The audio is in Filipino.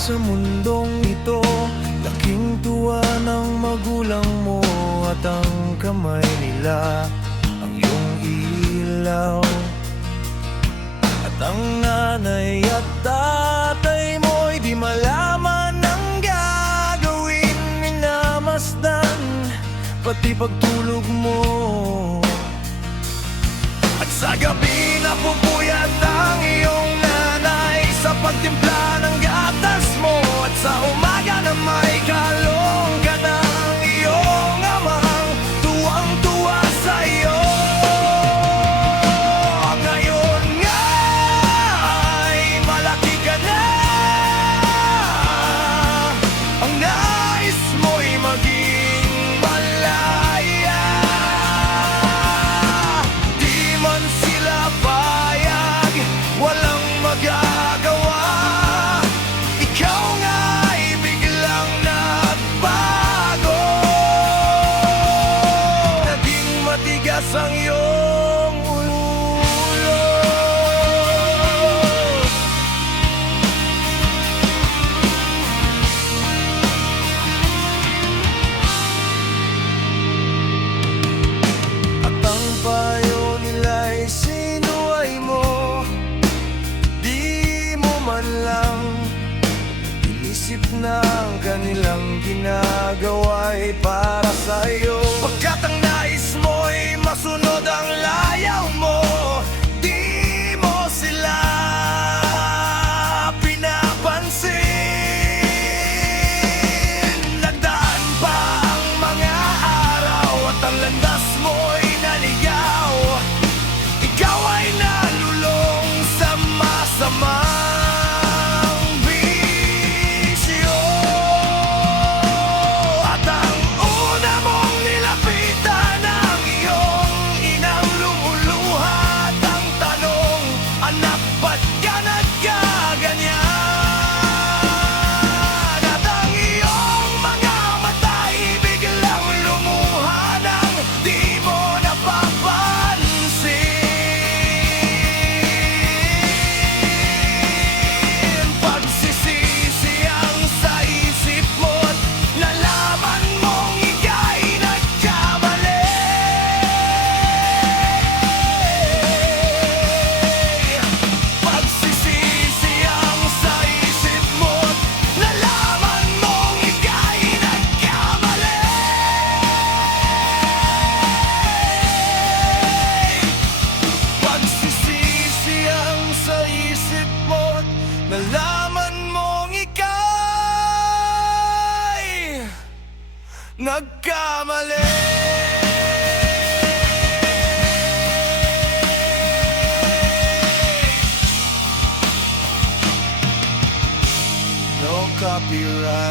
sa mundong ito. Laking tuwa ng magulang mo at ang kamay nila ang iyong ilaw. At ang nanay at tatay mo'y di malaman ang gagawin. Minamasdan pati pagtulog mo. At sa gabi napupuyat ang iyong nanay sa pagtimpla ng gatas mo. At sa umaga na may kalong ka ng iyong amang tuwang-tuwa sa iyo. Ngayon nga ay malaki ka na, ang nais mo'y maging malaya. Di man sila payag, walang magagawa. Ikaw nga'y biglang nagbago. Naging matigas ang iyong ulo. At ang payo nila'y sinuway mo. Di mo man lang inisip na ang kanilang ginagawa'y para sa'yo. Pagkat ang nais mo'y masunod ang layaw mo, di mo sila pinapansin. Nagdaan pa ang mga araw at ang landas mo'y naligaw. Ikaw ay nalulong sa masamang bisyo. At ang una mong nilapitan ang iyong inang lumuluhat ang tanong, anak, ba't ka nagkaganyan? At ang iyong mga mata'y biglang lumuha nang di mo napapansin. Pagsisisi ang sa isip mo't nalaman mong ika'y nagkamali. Pagsisisi ang sa isip mo't nalaman mong ika'y nagkamali. Pagsisisi ang sa isip mo't nalaman mong ika'y nagkamali. No copyright.